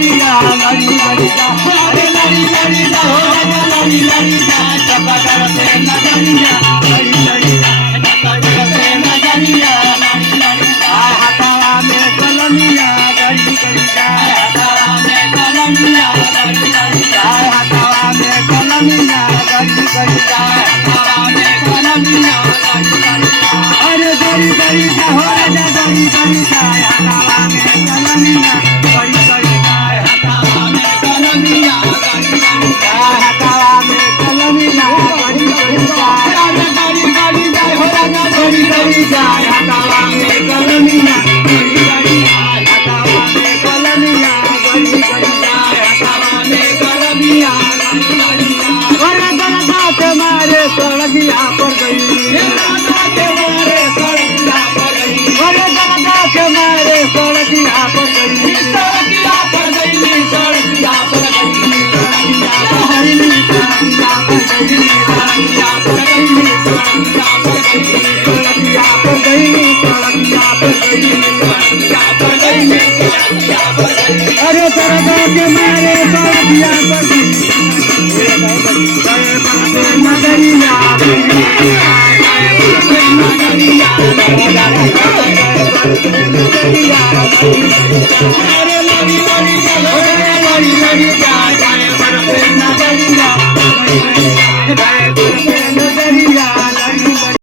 नजरिया लड़ी लड़ी जा अरे लड़ी लड़ी जा हो राजा लड़ी लड़ी जा टपकर से नजरिया लड़ी लड़ी जा टपकर से नजरिया लड़ी लड़ी जा हथवा में कलमिया गड़ी गड़ी जा हथवा में कलमिया गड़ी गड़ी जा हथवा में कलमिया गड़ी गड़ी जा हथवा में कलमिया गड़ी गड़ी जा अरे गड़ी गड़ी जा हो राजा गड़ी गड़ी जा हथवा में कलमिया गड़ी गड़ी जा हथवा में कलमिया गड़ी गड़ी जा हथवा में कलमिया गड़ी गड़ी जा राजा गड़ी गड़ी जा हो राजा गड़ी गड़ी जा हथवा में कलमिया गड़ी गड़ी जा हथवा में कलमिया गड़ी गड़ी जा हथवा में कलमिया गड़ी गड़ी जा अरे दरगाह के मारे सड़किया पर गई दरगाह के मारे सड़किया पर गई अरे दरगाह के मारे सड़किया पर गई सड़किया पर गई सड़किया पर गई सड़किया पर गई सड़किया पर गई सड़किया पर गई सड़किया पर गई सड़किया पर गई सड़किया पर गई सड़किया पर गई सड़किया पर गई अरे दरगाह के मारे सड़किया पर गई नजरिया नजरिया